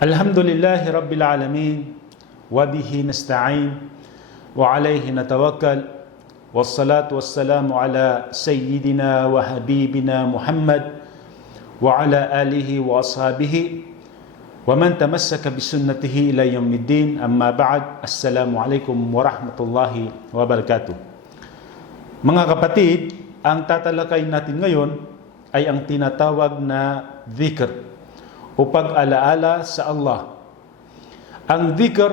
Alhamdulillahi Rabbil Alamin, wabihi nasta'in, wa alayhi natawakkal, wassalatu wassalamu ala sayyidina wa habibina Muhammad, wa ala alihi wa ashabihi, wa man tamassaka bisunnatihi ila yawmiddin, amma ba'd. Assalamu alaikum wa rahmatullahi wa barakatuh. Mga kapatid, ang tatalakay natin ngayon ay ang tinatawag na dhikr o pag-alaala sa Allah. Ang dhikr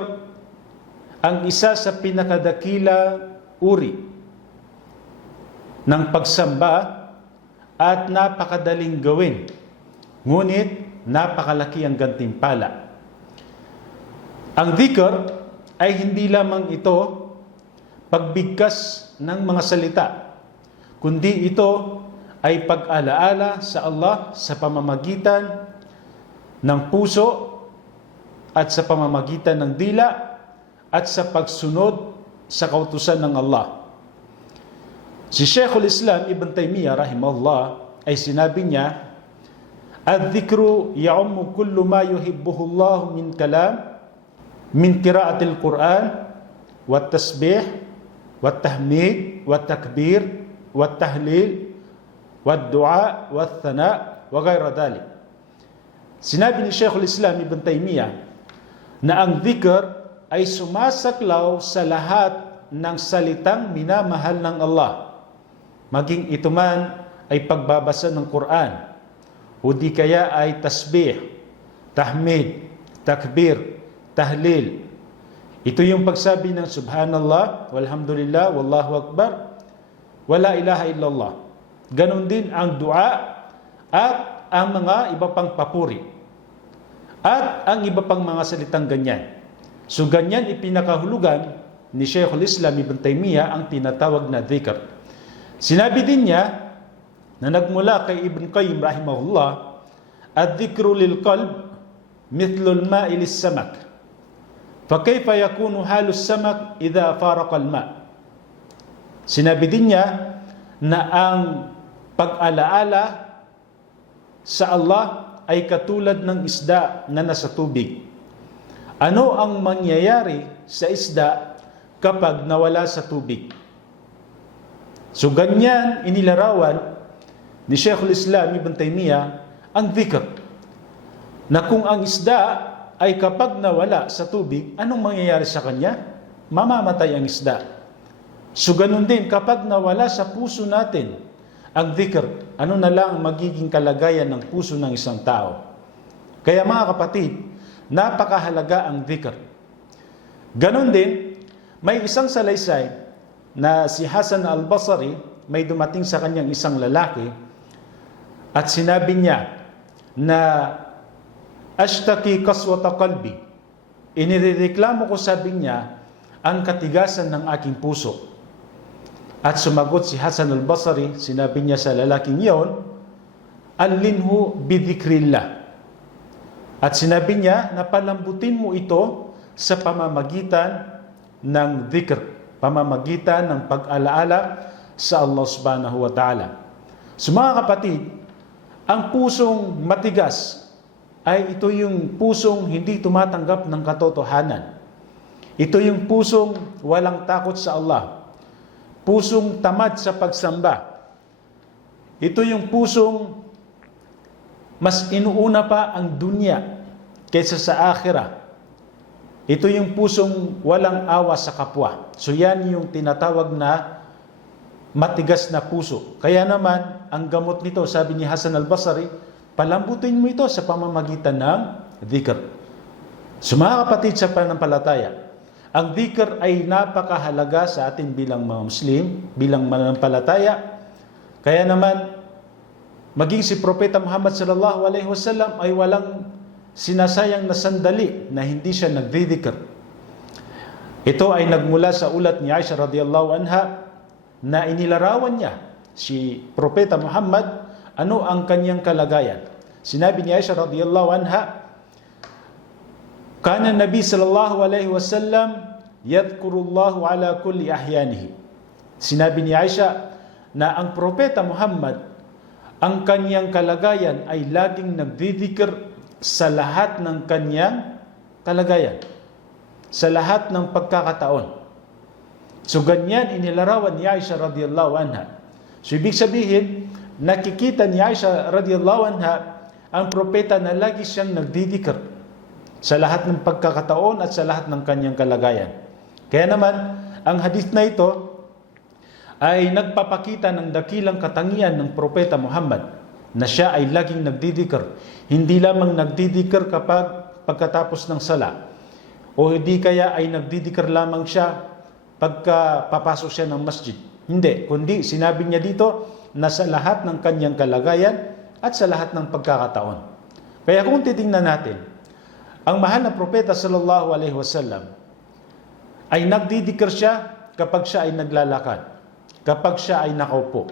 ang isa sa pinakadakila uri ng pagsamba at napakadaling gawin, ngunit napakalaki ang gantimpala. Ang dhikr ay hindi lamang ito pagbigkas ng mga salita, kundi ito ay pag-alaala sa Allah sa pamamagitan ng puso at sa pamamagitan ng dila at sa pagsunod sa kautusan ng Allah. Si Sheikhul Islam Ibn Taymiyyah rahimahullah ay sinabi niya, "Adh-dhikru ya'ummu kullu ma yuhibbuhu Allah min kalam, min qira'atil Qur'an, wat tasbih, wat tahmid, wat takbir, wat tahlil, wat du'a, wat thana, wa ghayra dhalik." Sinabi ni Sheikhul Islam Ibn Taymiyyah na ang dhikr ay sumasaklaw sa lahat ng salitang minamahal ng Allah, maging ito man ay pagbabasa ng Quran o di kaya ay tasbih, tahmid, takbir, tahlil. Ito yung pagsabi ng subhanallah, walhamdulillah, wallahu akbar, wala ilaha illallah. Ganon din ang dua at ang mga iba pang papuri at ang iba pang mga salitang ganyan. So ganyan ipinakahulugan ni Sheikhul Islam Ibn Taymiyyah ang tinatawag na dhikr. Sinabi din niya na nagmula kay Ibn Qayyim rahimahullah, "Ad-dhikru lil qalb mithlu al-ma'i lis-samak. Fa kayfa yakunu halu as-samak idha faraqa al-ma'?" Sinabi din niya na ang pag-alaala sa Allah ay katulad ng isda na nasa tubig. Ano ang mangyayari sa isda kapag nawala sa tubig? So ganyan inilarawan ni Sheikhul Islam Ibn Taymiyyah ang dhikr, na kung ang isda ay kapag nawala sa tubig, anong mangyayari sa kanya? Mamamatay ang isda. So ganun din kapag nawala sa puso natin ang dhikr, ano na lang magiging kalagayan ng puso ng isang tao. Kaya mga kapatid, napakahalaga ang dhikr. Ganon din, may isang salaysay na si Hasan al-Basri, may dumating sa kanyang isang lalaki at sinabi niya na ashtaki kaswata qalbi, inireklamo ko, sabi niya, ang katigasan ng aking puso. At sumagot si Hasan al-Basri, sinabi niya sa lalaking iyon, "Allinhu bidhikrillah." At sinabi niya na palambutin mo ito sa pamamagitan ng dhikr, pamamagitan ng pag-alaala sa Allah subhanahu wa ta'ala. So mga kapatid, ang pusong matigas ay ito yung pusong hindi tumatanggap ng katotohanan. Ito yung pusong walang takot sa Allah, pusong tamad sa pagsamba. Ito yung pusong mas inuuna pa ang dunya kaysa sa akhirah. Ito yung pusong walang awa sa kapwa. So yan yung tinatawag na matigas na puso. Kaya naman, ang gamot nito, sabi ni Hasan al-Basri, palambutin mo ito sa pamamagitan ng dhikr. So mga kapatid sa pananampalataya, ang dhikr ay napakahalaga sa atin bilang mga Muslim, bilang mananampalataya. Kaya naman, maging si Propeta Muhammad sallallahu alaihi wasallam ay walang sinasayang na sandali na hindi siya nagdhikr. Ito ay nagmula sa ulat ni Aisha radhiyallahu anha na inilarawan niya si Propeta Muhammad ano ang kanyang kalagayan. Sinabi ni Aisha radhiyallahu anha, "Kana Nabi sallallahu alaihi wasallam yadhkurullahu ala kulli ahyanihi." Sinabi ni Aisha na ang Propeta Muhammad, ang kanyang kalagayan ay laging nagdidikir sa lahat ng kanyang kalagayan, sa lahat ng pagkakataon. So ganyan inilarawan ni Aisha radhiyallahu anha. So ibig sabihin, nakikita ni Aisha radhiyallahu anha ang propeta na lagi siyang nagdidikir sa lahat ng pagkakataon at sa lahat ng kanyang kalagayan. Kaya naman, ang hadith na ito ay nagpapakita ng dakilang katangian ng propeta Muhammad na siya ay laging nagdidikir. Hindi lamang nagdidikir kapag pagkatapos ng sala, o hindi kaya ay nagdidikir lamang siya pagka papasok siya ng masjid. Hindi, kundi sinabi niya dito na sa lahat ng kanyang kalagayan at sa lahat ng pagkakataon. Kaya kung titingnan natin, ang mahal na propeta sallallahu alaihi wasallam ay nagdidikir siya kapag siya ay naglalakad, kapag siya ay nakaupo.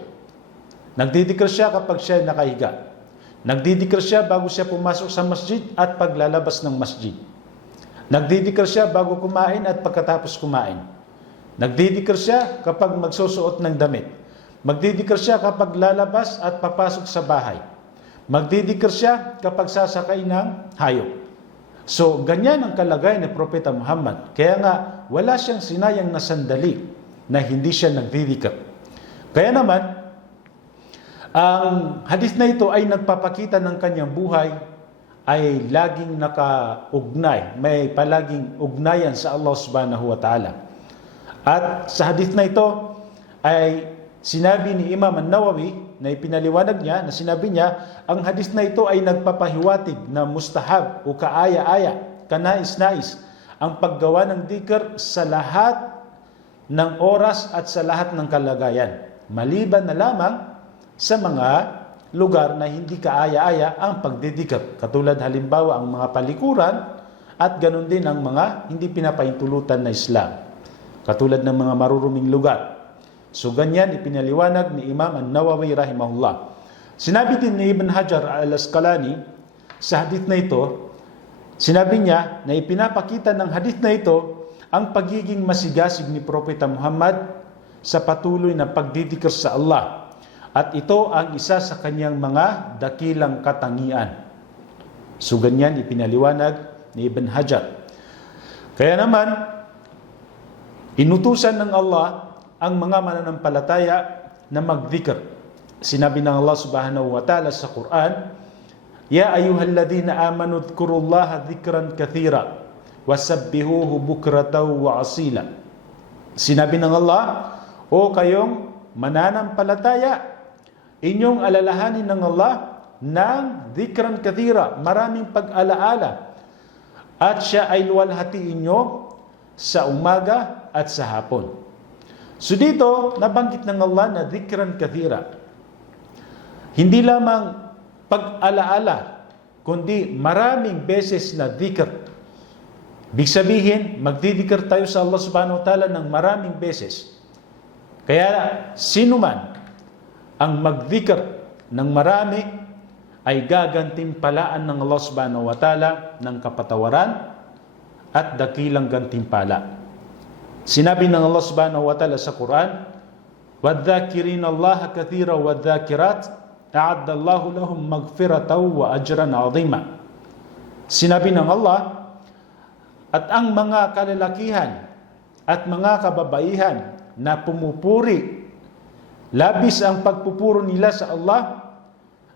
Nagdidikir siya kapag siya ay nakahiga. Nagdidikir siya bago siya pumasok sa masjid at paglalabas ng masjid. Nagdidikir siya bago kumain at pagkatapos kumain. Nagdidikir siya kapag magsusuot ng damit. Magdidikir siya kapag lalabas at papasok sa bahay. Magdidikir siya kapag sasakay ng hayop. So, ganyan ang kalagayan ni Propeta Muhammad. Kaya nga, wala siyang sinayang na sandali na hindi siya nagdidikir. Kaya naman, ang hadith na ito ay nagpapakita ng kanyang buhay ay laging nakaugnay, may palaging ugnayan sa Allah subhanahu wa ta'ala. At sa hadith na ito ay sinabi ni Imam An-Nawawi na ipinaliwanag niya, na sinabi niya, ang hadith na ito ay nagpapahiwatig na mustahab o kaaya-aya, kanais-nais, ang paggawa ng dhikr sa lahat ng oras at sa lahat ng kalagayan. Maliban na lamang sa mga lugar na hindi kaaya-aya ang pagdidikr. Katulad halimbawa ang mga palikuran at ganun din ang mga hindi pinapahintulutan na Islam. Katulad ng mga maruruming lugar. So ganyan ipinaliwanag ni Imam An-Nawawi rahimahullah. Sinabi din ni Ibn Hajar al-Asqalani sa hadith na ito, sinabi niya na ipinapakita ng hadith na ito ang pagiging masigasig ni Propeta Muhammad sa patuloy na pagdidikir sa Allah. At ito ang isa sa kanyang mga dakilang katangian. So ganyan ipinaliwanag ni Ibn Hajar. Kaya naman, inutusan ng Allah ang mga mananampalataya na magdikr. Sinabi ng Allah subhanahu wa ta'ala sa Quran, Ya ayyuhalladhina amanu dhkurullaha dhikran kathira wasabbihuhu bukrataw wa asila. Sinabi ng Allah, O kayong mananampalataya, inyong alalahanin ng Allah ng dhikran kathira, maraming pag-alaala, at siya ay luwalhatiin nyo sa umaga at sa hapon. So dito, nabanggit ng Allah na dhikran kathira. Hindi lamang pag-alaala, kundi maraming beses na dhikr. Ibig sabihin, magdidikr tayo sa Allah subhanahu wa ta'ala ng maraming beses. Kaya, sino man ang magdikr ng marami ay gagantimpalaan ng Allah subhanahu wa ta'ala ng kapatawaran at dakilang gantimpala. Sinabi ng Allah subhanahu wa ta'ala sa Quran, وَالذَّاكِرِينَ اللَّهَ كَثِيرًا وَالذَّاكِرَاتِ أَعَدَّ اللَّهُ لَهُمْ مَغْفِرَةً وَأَجْرًا عَظِيمًا. Sinabi ng Allah, at ang mga kalalakihan at mga kababaihan na pumupuri, labis ang pagpupuro nila sa Allah,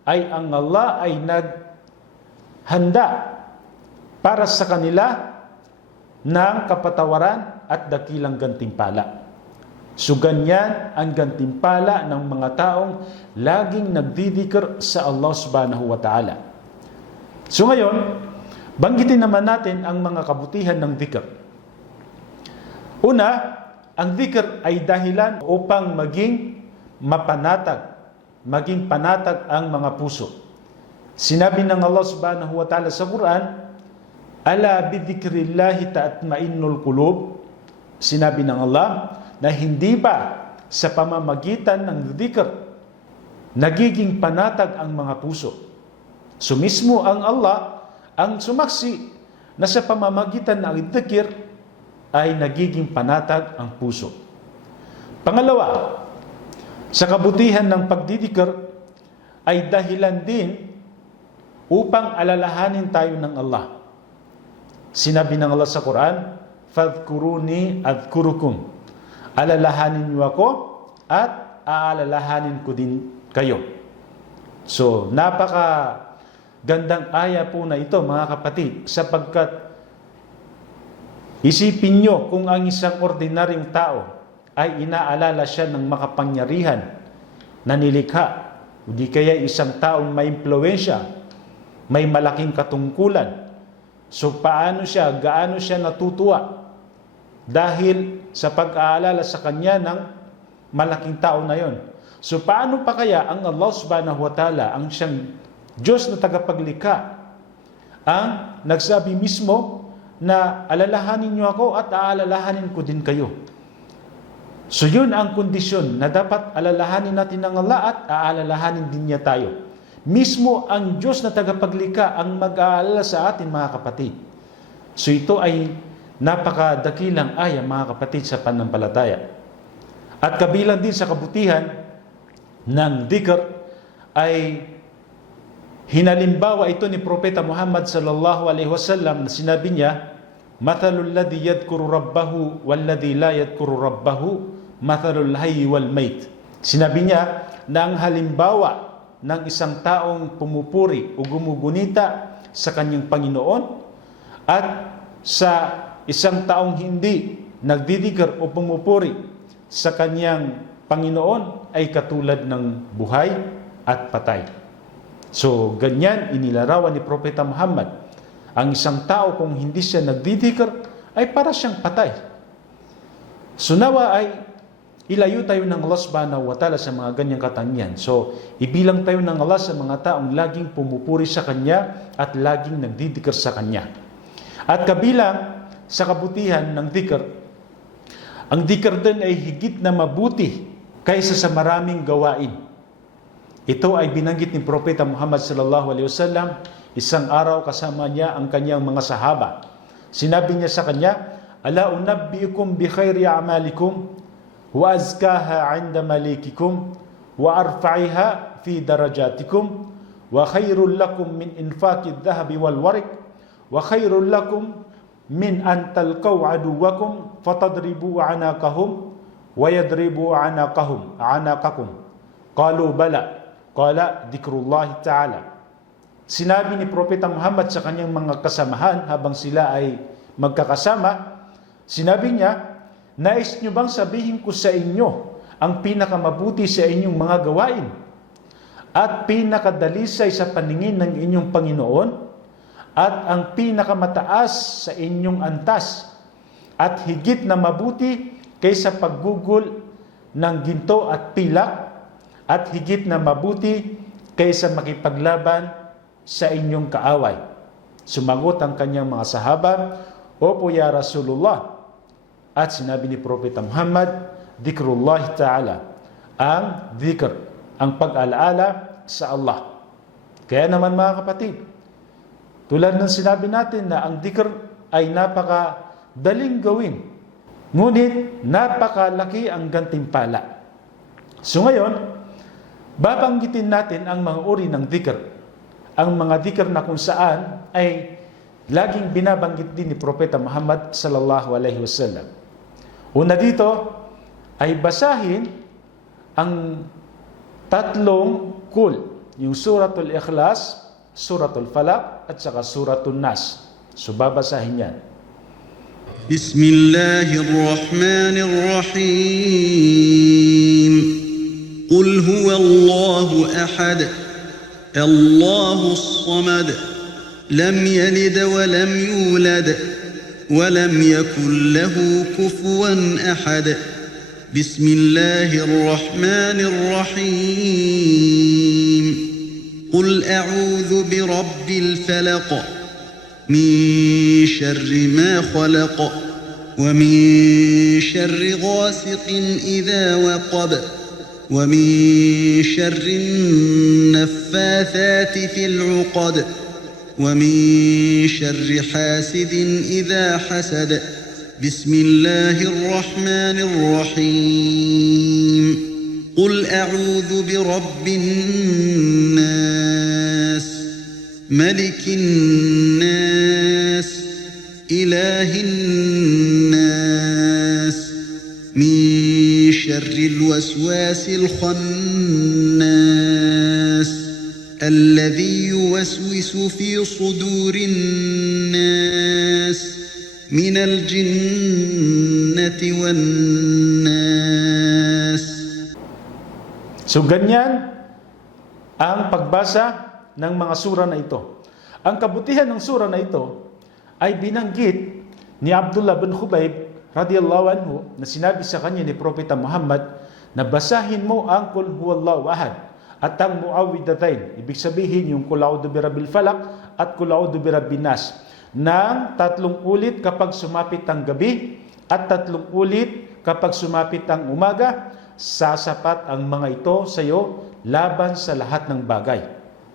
ay ang Allah ay naghanda para sa kanila ng kapatawaran at dakilang gantimpala. So ganyan ang gantimpala ng mga taong laging nagdidikir sa Allah subhanahu wa ta'ala. So ngayon, banggitin naman natin ang mga kabutihan ng dhikr. Una, ang dhikr ay dahilan upang maging mapanatag, maging panatag ang mga puso. Sinabi ng Allah subhanahu wa ta'ala sa Quran, Ala bidhikrillahi tatma'innul qulub. Sinabi ng Allah na hindi ba sa pamamagitan ng dhikr nagiging panatag ang mga puso. So mismo ang Allah ang sumaksi na sa pamamagitan ng dhikr ay nagiging panatag ang puso. Pangalawa, sa kabutihan ng pagdidikr ay dahilan din upang alalahanin tayo ng Allah. Sinabi ng Allah sa Quran, "Fadhkuruni adhkurukum." Alalahanin niyo ako at aalalahanin ko din kayo. So, napaka gandang aya po na ito, mga kapatid, sapagkat isipin nyo kung ang isang ordinaryong tao ay inaalala siya ng makapangyarihan na nilikha, o di kaya isang taong may impluwensya, may malaking katungkulan. So gaano siya natutuwa dahil sa pag-aalala sa kanya ng malaking tao na yon. So paano pa kaya ang Allah subhanahu wa ta'ala, ang siyang Diyos na tagapaglikha, ang nagsabi mismo na alalahanin niyo ako at aalalahanin ko din kayo. So yun ang kondisyon na dapat alalahanin natin ng Allah at aalalahanin din niya tayo. Mismo ang Diyos na tagapaglikha ang mag-aalala sa atin, mga kapatid. So ito ay napakadakilang aya, mga kapatid, sa pananampalataya. At kabilang din sa kabutihan ng dhikr ay hinalimbawa ito ni Propeta Muhammad sallallahu alaihi wasallam na sinabi niya, "Mathalul ladhi yadhkuru rabbahu walladhi la yadhkuru rabbahu mathalul hayy wal mait." Sinabi niya na ang halimbawa ng isang taong pumupuri o gumugunita sa kanyang Panginoon at sa isang taong hindi nagdidikir o pumupuri sa kanyang Panginoon ay katulad ng buhay at patay. So, ganyan inilarawan ni Propeta Muhammad. Ang isang tao kung hindi siya nagdidikir ay para siyang patay. So, nawa ay ilayo tayo ng Allah subhanahu wa ta'ala sa mga ganyang katangian. So, ibilang tayo ng Allah sa mga taong laging pumupuri sa Kanya at laging nagdidikir sa Kanya. At kabilang sa kabutihan ng dikir, ang dikir din ay higit na mabuti kaysa sa maraming gawain. Ito ay binanggit ni Propeta Muhammad sallallahu alaihi wasallam isang araw kasama niya ang kanyang mga sahaba. Sinabi niya sa kanya, "Ala unabbiukum bi khairi a'malikum wa azkaha 'inda malikikum wa arfa'iha fi darajatikum wa khairul lakum min infaqi adh-dhahabi wal warik wa khairul lakum min an talqaw aduwakum fatadribu anaqahum wa yadribu anaqakum." Qalu bala. Qala dhikrullah ta'ala. Sinabi ni Propeta Muhammad sa kanyang mga kasamahan habang sila ay magkakasama, sinabi niya, "Nais nyo bang sabihin ko sa inyo ang pinakamabuti sa inyong mga gawain at pinakadalisay sa paningin ng inyong Panginoon at ang pinakamataas sa inyong antas at higit na mabuti kaysa paggugol ng ginto at pilak at higit na mabuti kaysa makipaglaban sa inyong kaaway?" Sumagot ang kanyang mga sahaba, "Opo ya Rasulullah." At sinabi ni Propeta Muhammad, "Dhikrullah ta'ala." Ang dhikr, ang pag-alaala sa Allah. Kaya naman, mga kapatid, tulad ng sinabi natin na ang dhikr ay napakadaling gawin, ngunit napakalaki ang gantimpala. So ngayon, babanggitin natin ang mga uri ng dhikr. Ang mga dhikr na kung saan ay laging binabanggit din ni Propeta Muhammad sallallahu alaihi wasallam. Una dito ay basahin ang tatlong kul, yung Suratul Ikhlas, Suratul Falaq at saka Suratul Nas. So babasahin yan. Bismillahirrahmanirrahim. قل هو الله أحد الله الصمد لم يلد ولم يولد ولم يكن له كفوا أحد بسم الله الرحمن الرحيم قل أعوذ برب الفلق من شر ما خلق ومن شر غاسق إذا وقب ومن شر النفاثات في العقد ومن شر حاسد إذا حسد بسم الله الرحمن الرحيم قل أعوذ برب الناس ملك الناس إله الناس من شر الوسواس الخناس الذي يوسوس في صدور الناس من الجنة والناس. So ganyan ang pagbasa ng mga sura na ito. Ang kabutihan ng sura na ito ay binanggit ni Abdullah bin Khubayb radiyallahu anhu na sinabi sa kanya ni Propeta Muhammad na basahin mo ang Qul Huwallahu Ahad at ang Muawwidhatayn. Ibig sabihin yung Qul A'udhu Birabbil Falaq at Qul A'udhu Birabbin Nas ng 3 ulit kapag sumapit ang gabi at 3 ulit kapag sumapit ang umaga. Sasapat ang mga ito sa iyo laban sa lahat ng bagay.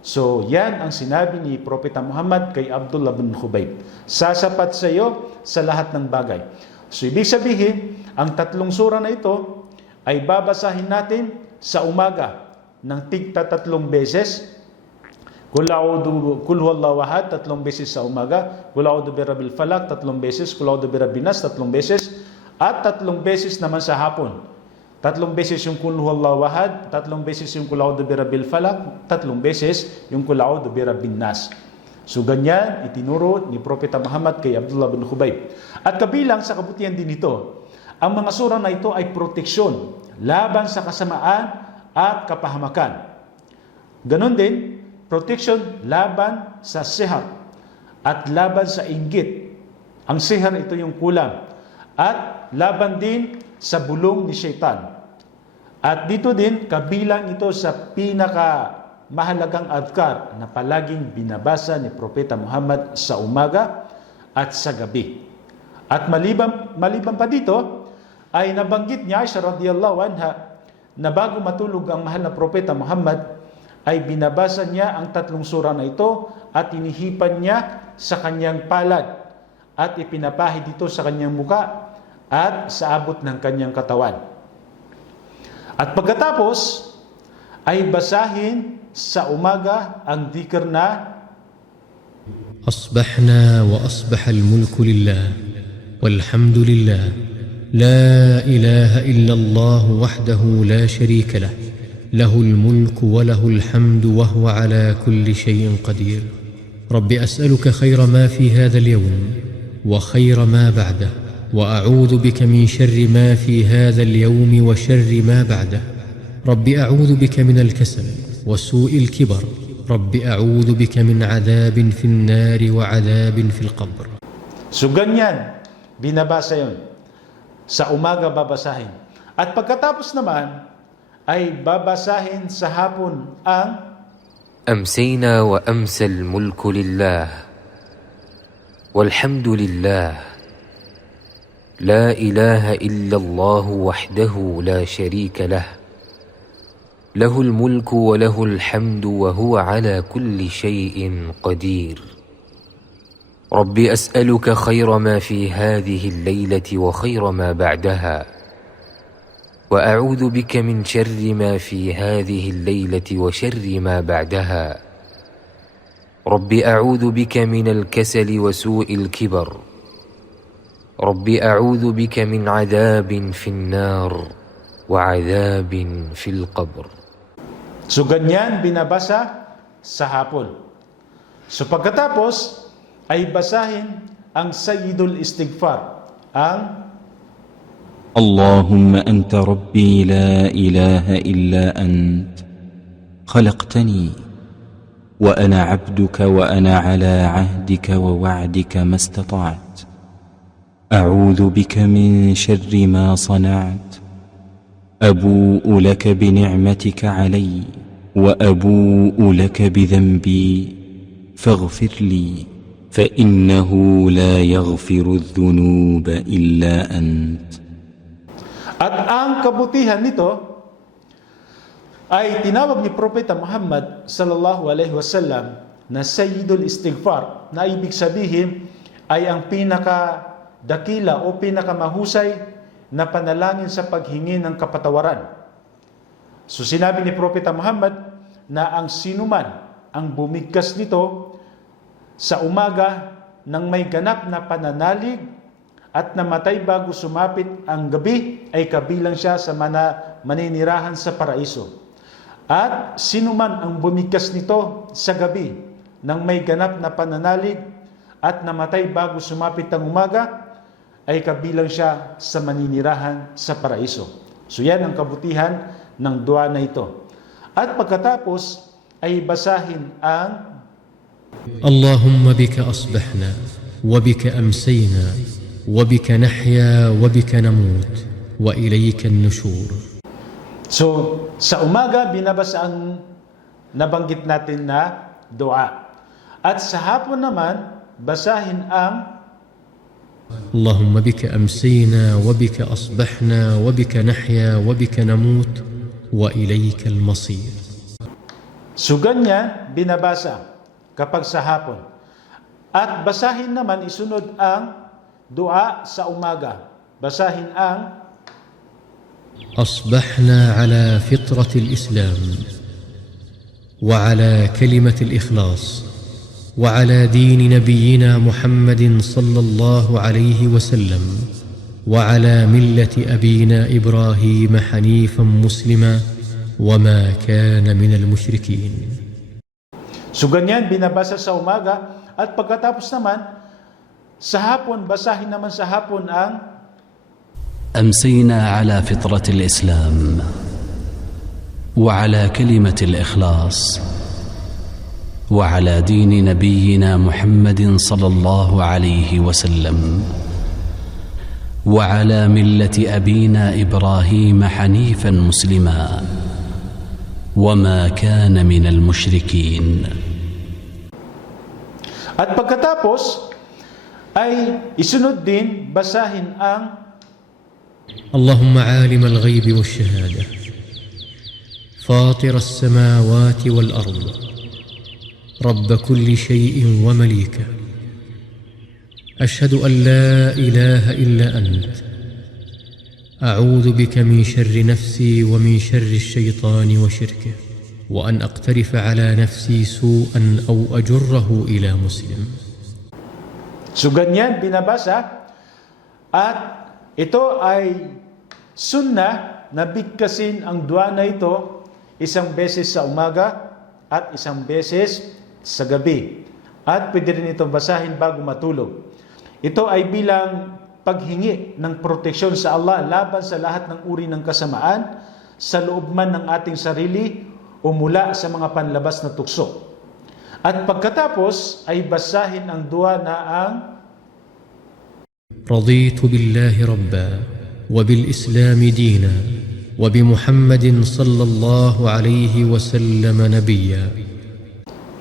So yan ang sinabi ni Propeta Muhammad kay Abdullah bin Khubayb. Sasapat sa iyo sa lahat ng bagay. So ibig sabihin, ang 3 sura na ito ay babasahin natin sa umaga ng tigta 3 beses. Qul Huwallahu Ahad 3 beses sa umaga, Qul A'udhu Birabbil Falaq 3 beses, Qul A'udhu Birabbin Nas 3 beses, at 3 beses naman sa hapon. 3 beses yung Qul Huwallahu Ahad, 3 beses yung Qul A'udhu Birabbil Falaq, 3 beses yung Qul A'udhu Birabbin Nas. So ganyan itinuro ni Propeta Muhammad kay Abdullah bin Khubayb. At kabilang sa kabutihan din ito, ang mga sura na ito ay proteksyon laban sa kasamaan at kapahamakan. Ganon din, protection laban sa sihar at laban sa inggit. Ang sihar ito yung kulam. At laban din sa bulong ni Shaitan. At dito din, kabilang ito sa pinakamahalagang adhkar na palaging binabasa ni Propeta Muhammad sa umaga at sa gabi. At maliban pa dito, ay nabanggit niya Aisha radiyallahu anha na bago matulog ang mahal na Propeta Muhammad, ay binabasa niya ang 3 sura na ito at inihipan niya sa kanyang palad at ipinapahid ito sa kanyang muka at sa abot ng kanyang katawan. At pagkatapos ay basahin sa umaga ang dhikr na أصبحنا وأصبح الملك لله والحمد لله لا إله إلا الله وحده لا شريك له له الملك وله الحمد وهو على كل شيء قدير رب أسألك خير ما في هذا اليوم وخير ما بعده وأعوذ بك من شر ما في هذا اليوم وشر ما بعده رب أعوذ بك من الكسل وسوء الكبر رب أعوذ بك من عذاب في النار وعذاب في القبر. So ganyan, binabasa yun. Sa umaga babasahin. At pagkatapos naman, ay babasahin sa hapon ang أمسينا وأمسى الملك لله والحمد لله لا إله إلا الله وحده لا شريك له له الملك وله الحمد وهو على كل شيء قدير رب أسألك خير ما في هذه الليلة وخير ما بعدها وأعوذ بك من شر ما في هذه الليلة وشر ما بعدها رب أعوذ بك من الكسل وسوء الكبر رب أعوذ بك من عذاب في النار وعذاب في القبر. So ganyan binabasa sa hapon. So pagkatapos ay basahin ang Sayyidul Istighfar, ang اللهم أنت ربي لا إله إلا أنت خلقتني وأنا عبدك وأنا على عهدك ووعدك ما استطعت أعوذ بك من شر ما صنعت أبوء لك بنعمتك علي وأبوء لك بذنبي فاغفر لي فإنه لا يغفر الذنوب إلا أنت. At ang kabutihan nito ay tinawag ni Propeta Muhammad sallallahu alaihi wasallam na Sayyidul Istighfar, na ibig sabihin ay ang pinakadakila o pinakamahusay na panalangin sa paghingi ng kapatawaran. So sinabi ni Propeta Muhammad na ang sinuman ang bumigkas nito sa umaga nang may ganap na pananalig at namatay bago sumapit ang gabi ay kabilang siya sa maninirahan sa paraiso. At sinuman ang bumigkas nito sa gabi nang may ganap na pananalig at namatay bago sumapit ang umaga ay kabilang siya sa maninirahan sa paraiso. So yan ang kabutihan ng dua na ito. At pagkatapos ay basahin ang اللهم بك أصبحنا وبك أمسينا وبك نحيا وبك نموت وإليك النشور. So, sa umaga, binabasa ang nabanggit natin na dua. At sa hapon naman, basahin ang اللهم بك أمسينا وبك أصبحنا وبك نحيا وبك نموت وإليك المصير. So, ganyan, binabasa kapag sa hapon. At basahin naman, isunod ang dua sa umaga. Basahin ang أصبحنا على فطرة الإسلام وعلى كلمة الإخلاص وعلى دين نبينا محمد صلى الله عليه وسلم وعلى ملة أبينا إبراهيم حنيفا مسلما وما كان من المشركين. So ganyan, binabasa sa umaga. At pagkatapos naman, sa hapon, basahin naman sa hapon ang أمسينا على فطرة الإسلام وعلى كلمة الإخلاص وعلى دين نبينا محمد صلى الله عليه وسلم وعلى ملة أبينا إبراهيم حنيفا مسلما وما كان من المشركين. At pagkatapos ay isunod din, basahin ang اللهم عالم الغيب والشهادة فاطر السماوات والأرض رب كل شيء ومليكه أشهد أن لا إله إلا أنت أعوذ بك من شر نفسي ومن شر الشيطان وشركه وأن أقترف على نفسي سوءا أو أجره إلى مسلم. So ganyan, binabasa. At ito ay sunnah na bigkasin ang dua na ito isang beses sa umaga at isang beses sa gabi. At pwede rin itong basahin bago matulog. Ito ay bilang paghingi ng proteksyon sa Allah laban sa lahat ng uri ng kasamaan, sa loob man ng ating sarili o mula sa mga panlabas na tukso. At pagkatapos ay basahin ang dua na ang رضيت بالله ربا وبالإسلام دينا وبمحمد صلى الله عليه وسلم نبيا.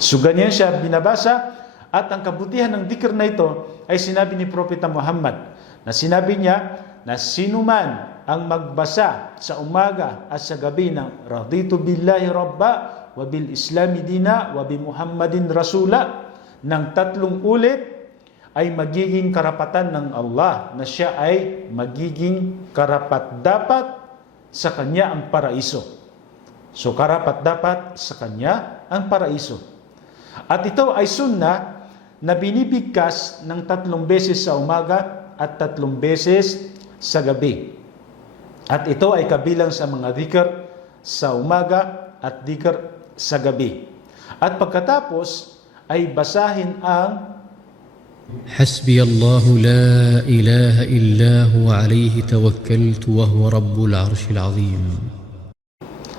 So ganyan siya binabasa. At ang kabutihan ng dhikr na ito ay sinabi ni Propeta Muhammad, na sinabi niya na sinuman ang magbasa sa umaga at sa gabi ng Raditu billahi rabba wa bil islami dina wa bi Muhammadin rasula ng 3 ulit ay magiging karapatan ng Allah, na siya ay magiging karapat-dapat sa kanya ang paraiso. So karapat-dapat sa kanya ang paraiso. At ito ay sunnah na binibigkas ng 3 beses sa umaga at 3 beses sa gabi. At ito ay kabilang sa mga dhikr sa umaga at dhikr sa gabi. At pagkatapos ay basahin ang حسبي الله لا إله إلا هو عليه توكلت وهو رب العرش العظيم.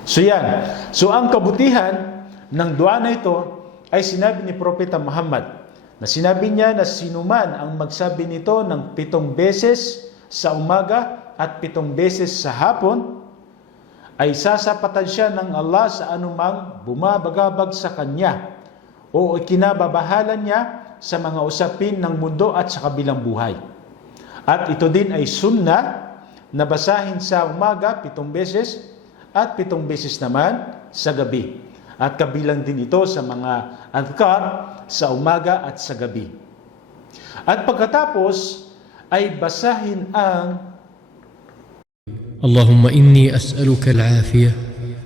So yan. So ang kabutihan ng dua na ito ay sinabi ni Propeta Muhammad, na sinabi niya na sinuman ang magsabi nito ng 7 beses sa umaga at 7 beses sa hapon, ay sasapatan siya ng Allah sa anumang bumabagabag sa kanya o ikinababahalan niya sa mga usapin ng mundo at sa kabilang buhay. At ito din ay sunnah na basahin sa umaga 7 beses at 7 beses naman sa gabi. At kabilang din ito sa mga adhkar sa umaga at sa gabi. At pagkatapos ay basahin ang اللهم إني أسألك العافية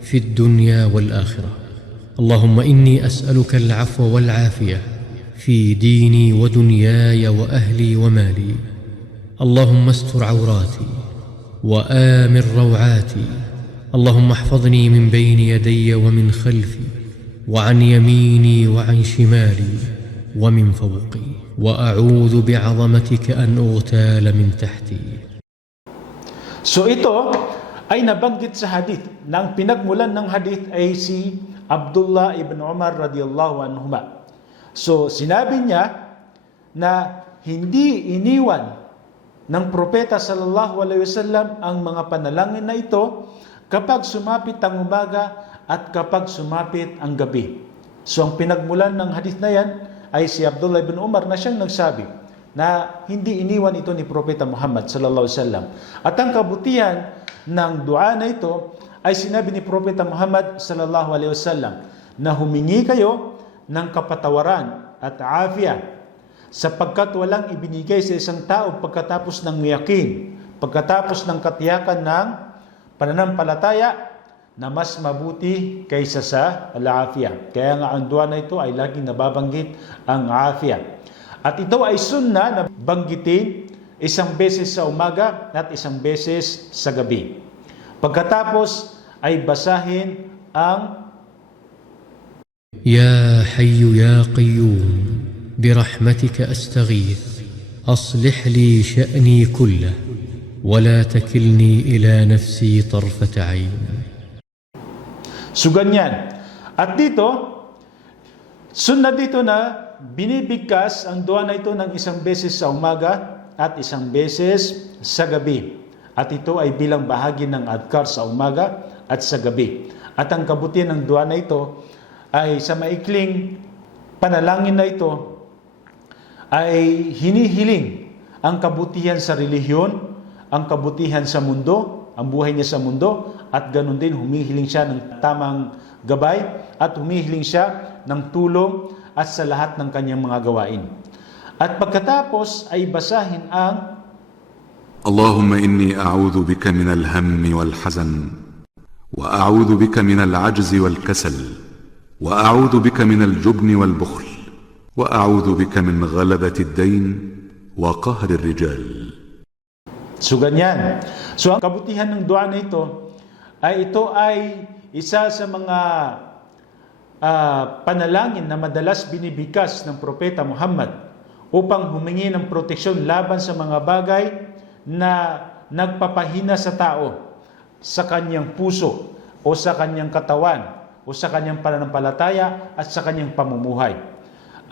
في الدنيا والآخرة اللهم إني أسألك العفو والعافية في ديني ودنياي وأهلي ومالي. اللهم استر عوراتي وآمن روعاتي. اللهم احفظني من بين يدي ومن خلفي وعن يميني وعن شمالي ومن فوقي، وأعوذ بعظمتك أن أغتال من تحتي. So ito ay nabanggit sa hadith. Nang pinagmulan ng hadith ay si Abdullah ibn Umar radiyallahu anhuma. So sinabi niya na hindi iniwan ng propeta sallallahu alaihi wasallam ang mga panalangin na ito kapag sumapit ang umaga at kapag sumapit ang gabi. So ang pinagmulan ng hadith na yan ay si Abdullah ibn Umar na siyang nagsabi na hindi iniwan ito ni Propeta Muhammad sallallahu alaihi wasallam. At ang kabutihan ng dua na ito ay sinabi ni Propeta Muhammad sallallahu alaihi wasallam na humingi kayo ng kapatawaran at afya sapagkat walang ibinigay sa isang tao pagkatapos ng yakin, pagkatapos ng katiyakan ng pananampalataya na mas mabuti kaysa sa al-afya. Kaya nga ang dua na ito ay laging nababanggit ang afya. At ito ay sunna na banggitin isang beses sa umaga at isang beses sa gabi. Pagkatapos ay basahin ang يا حي يا قيوم برحمتك أستغيث أصلح لي شأني كله ولا تكلني إلى نفسي طرفة عين. So ganyan. At dito, sunna dito na binibigkas ang dua na ito ng isang beses sa umaga at isang beses sa gabi. At ito ay bilang bahagi ng adkar sa umaga at sa gabi. At ang kabutihan ng dua na ito ay sa maikling panalangin na ito ay hinihiling ang kabutihan sa relihiyon, ang kabutihan sa mundo, ang buhay niya sa mundo, at ganun din humihiling siya ng tamang gabay at humihiling siya ng tulong at sa lahat ng kanyang mga gawain. At pagkatapos ay basahin ang اللهم إني أعوذ بك من الهم والحزن وأعوذ بك من العجز والكسل وأعوذ بك من الجبن والبخل وأعوذ بك من غلبة الدين وقهر الرجال. So ganyan. So ang kabutihan ng dua na ito ay isa sa mga panalangin na madalas binibigkas ng Propeta Muhammad upang humingi ng proteksyon laban sa mga bagay na nagpapahina sa tao, sa kanyang puso o sa kanyang katawan o sa kanyang pananampalataya at sa kanyang pamumuhay.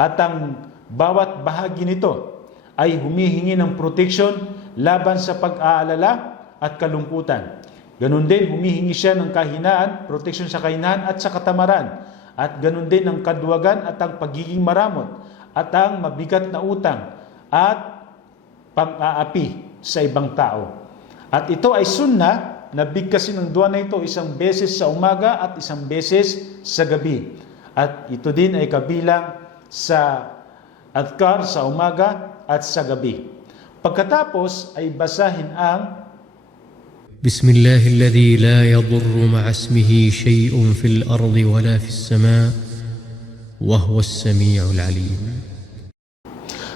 At ang bawat bahagi nito ay humihingi ng proteksyon laban sa pag-aalala at kalungkutan. Ganun din, humihingi siya ng kahinaan, proteksyon sa kahinaan at sa katamaran. At ganun din ang kaduwagan at ang pagiging maramot at ang mabigat na utang at pang-aapi sa ibang tao. At ito ay sunna na bigkasin ng dua na ito isang beses sa umaga at isang beses sa gabi. At ito din ay kabilang sa adkar sa umaga at sa gabi. Pagkatapos ay basahin ang بسم الله الذي لا يضر مع اسمه شيء في الأرض ولا في السماء وهو السميع العليم.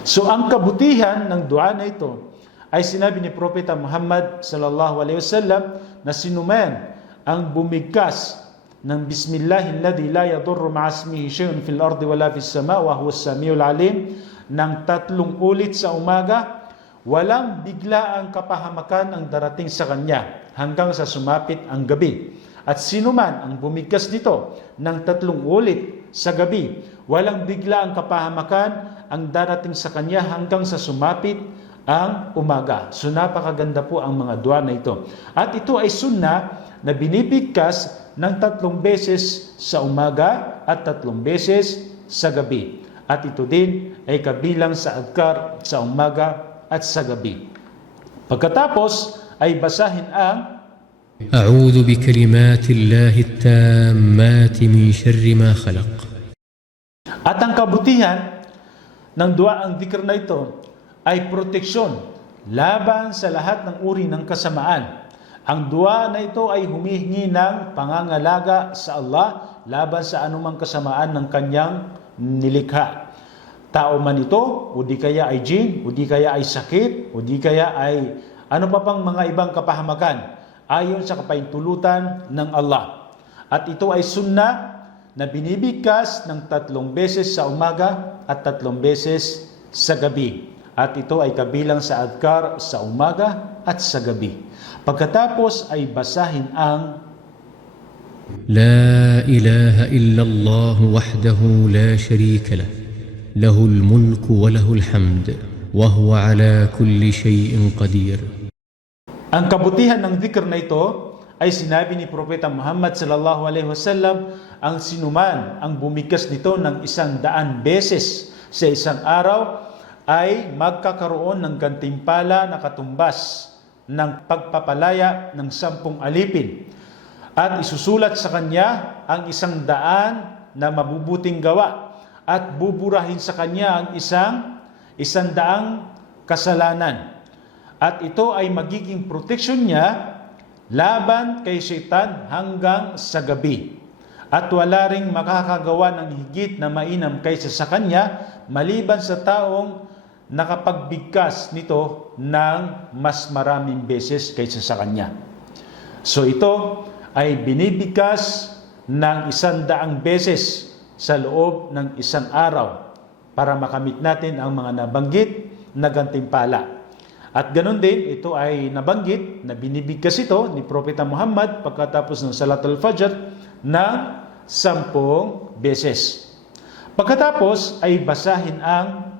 So ang kabutihan ng dua na ito ay sinabi ni Propeta Muhammad sallallahu alaihi wasallam na sinuman ang bumigkas ng Bismillahilladzi la yadurru ma'a ismihi shay'un fil ardi wala fis sama' wa huwas samiul alim ng 3 ulit sa umaga, walang bigla ang kapahamakan ang darating sa kanya hanggang sa sumapit ang gabi. At sinuman ang bumigkas nito ng 3 ulit sa gabi, walang bigla ang kapahamakan ang darating sa kanya hanggang sa sumapit ang umaga. So napakaganda po ang mga dua na ito. At ito ay sunna na binibigkas ng 3 beses sa umaga at 3 beses sa gabi. At ito din ay kabilang sa adkar sa umaga at sa gabi. Pagkatapos ay basahin ang أعوذ بكلمات الله التامات من شر ما خلق. At ang kabutihan ng dua ang dhikr na ito ay proteksyon laban sa lahat ng uri ng kasamaan. Ang dua na ito ay humihingi ng pangangalaga sa Allah laban sa anumang kasamaan ng kanyang nilikha. tao man ito, o di kaya ay jin, o di kaya ay sakit, o di kaya ay ano pa pang mga ibang kapahamakan, ayon sa kapaintulutan ng Allah. At ito ay sunnah na binibigkas ng 3 beses sa umaga at 3 beses sa gabi. At ito ay kabilang sa adhkar sa umaga at sa gabi. Pagkatapos ay basahin ang لا إله إلا الله وحده لا شريك له له الملك وله الحمد وهو على كل شيء قدير. Ang kabutihan ng dhikr na ito ay sinabi ni Propeta Muhammad sallallahu alaihi wasallam, ang sinuman ang bumigkas nito ng 100 beses sa isang araw ay magkakaroon ng gantimpala na katumbas ng pagpapalaya ng 10 alipin. At isusulat sa kanya ang 100 na mabubuting gawa at buburahin sa kanya ang 100 kasalanan. At ito ay magiging proteksyon niya laban kay Syaitan hanggang sa gabi. At wala ring makakagawa ng higit na mainam kaysa sa kanya maliban sa taong nakapagbigkas nito ng mas maraming beses kaysa sa kanya. So ito ay binibigkas ng 100 beses sa loob ng isang araw para makamit natin ang mga nabanggit na gantimpala. At ganun din, ito ay nabanggit na binibigkas ito ni Propeta Muhammad pagkatapos ng Salatul Fajr ng 10 beses. Pagkatapos ay basahin ang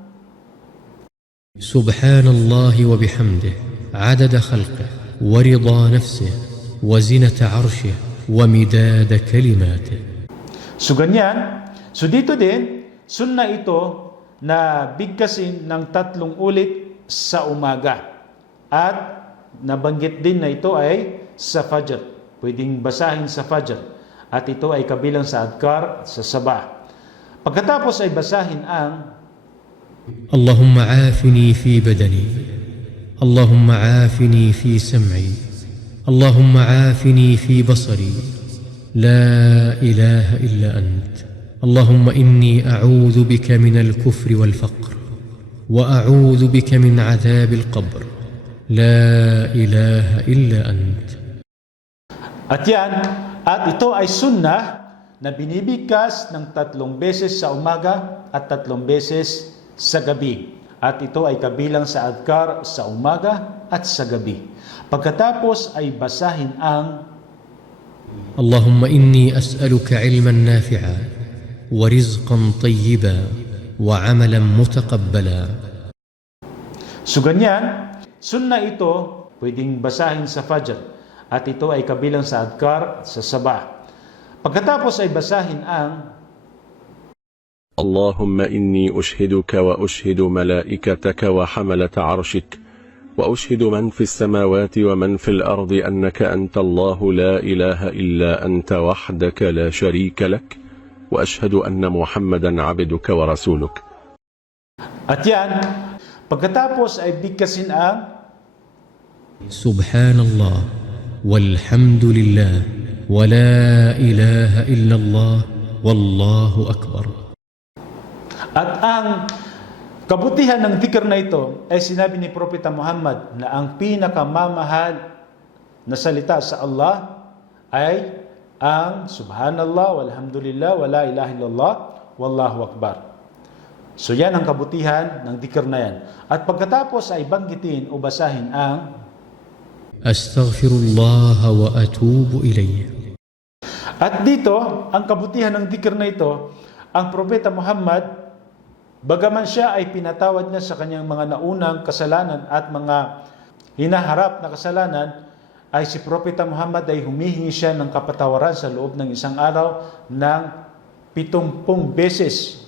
سبحان الله وبحمده عدد خلقه ورضا نفسه وزنة عرشه ومداد كلماته. So ganyan. So dito din, sunna ito na bigkasin ng 3 ulit sa umaga. At nabanggit din na ito ay sa Fajr. Pwedeng basahin sa Fajr. At ito ay kabilang sa adhkar sa sabah. Pagkatapos ay basahin ang اللهم عافني في بدني اللهم عافني في سمعي اللهم عافني في بصري لا إله إلا أنت اللهم إني أعوذ بك من الكفر والفقر وأعوذ بك من عذاب القبر لا إله إلا أنت. At yan, at ito ay sunnah na binibigkas ng 3 beses sa umaga at 3 beses sa gabi. At ito ay kabilang sa adhkar sa umaga at sa gabi. Pagkatapos ay basahin ang اللهم إني أسألك علما نافعا ورزقا طيبا وعملا متقبلا. So ganyan, sunna ito, pwedeng basahin sa Fajr. At ito ay kabilang sa adhkar sa sabah. Pagkatapos ay basahin ang اللهم إني أشهدك وأشهد ملائكتك وحملة عرشك وأشهد من في السماوات ومن في الأرض أنك أنت الله لا إله إلا أنت وحدك لا شريك لك وأشهد أن محمدا عبدك ورسولك. At yan, pagkatapos ay bigkasin ang سبحان الله والحمد لله ولا إله إلا الله والله أكبر. At ang kabutihan ng dhikr na ito ay sinabi ni Propeta Muhammad na ang pinakamamahal na salita sa Allah ay ang Subhanallah, walhamdulillah, wala ilaha illallah, wallahu akbar. So yan ang kabutihan ng dhikr na yan. At pagkatapos ay banggitin o basahin ang أستغفر الله وأتوب إليه. At dito, ang kabutihan ng dhikr na ito, ang Propeta Muhammad, bagaman siya ay pinatawad niya sa kanyang mga naunang kasalanan at mga hinaharap na kasalanan, ay si Propeta Muhammad ay humihingi siya ng kapatawaran sa loob ng isang araw ng 70 beses.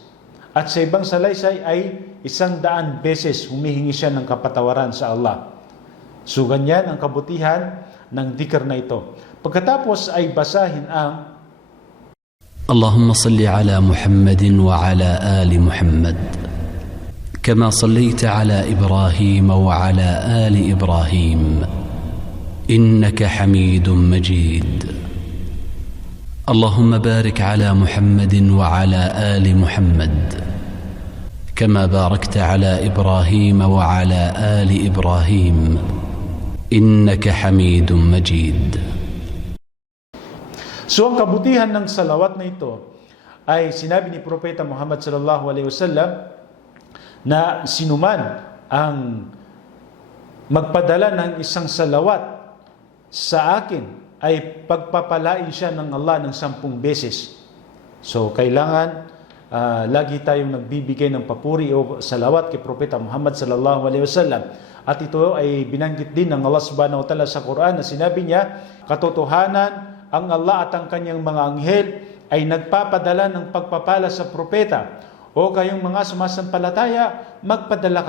At sa ibang salaysay ay 100 beses humihingi siya ng kapatawaran sa Allah. So ganyan ang kabutihan ng dhikr na ito. Pagkatapos ay basahin ang اللهم صل على محمد وعلى آل محمد كما صليت على إبراهيم وعلى آل إبراهيم إنك حميد مجيد اللهم بارك على محمد وعلى آل محمد كما باركت على إبراهيم وعلى آل إبراهيم إنك حميد مجيد. So ang kabutihan ng salawat na ito ay sinabi ni Propeta Muhammad sallallahu alaihi wasallam na sinuman ang magpadala ng isang salawat sa akin ay pagpapalain siya ng Allah ng 10 beses. So kailangan lagi tayong nagbibigay ng papuri o salawat kay Propeta Muhammad sallallahu alaihi wasallam. At ito ay binanggit din ng Allah subhanahu wa ta'ala sa Quran na sinabi niya, katotohanan ang Allah at ang kanyang mga anghel ay nagpapadala ng pagpapala sa propeta. O kayong mga sumasampalataya, magpadala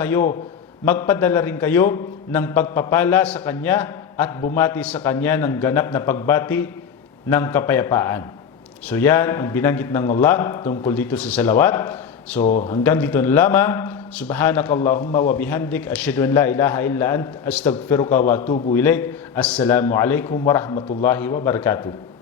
rin kayo ng pagpapala sa kanya at bumati sa kanya ng ganap na pagbati ng kapayapaan. So yan ang binanggit ng Allah tungkol dito sa salawat. So hanggang dito na lamang. Subhanakallahumma wa bihamdik asyhadu an la ilaha illa ant astaghfiruka wa atubu ilaik. Assalamu alaikum warahmatullahi wabarakatuh.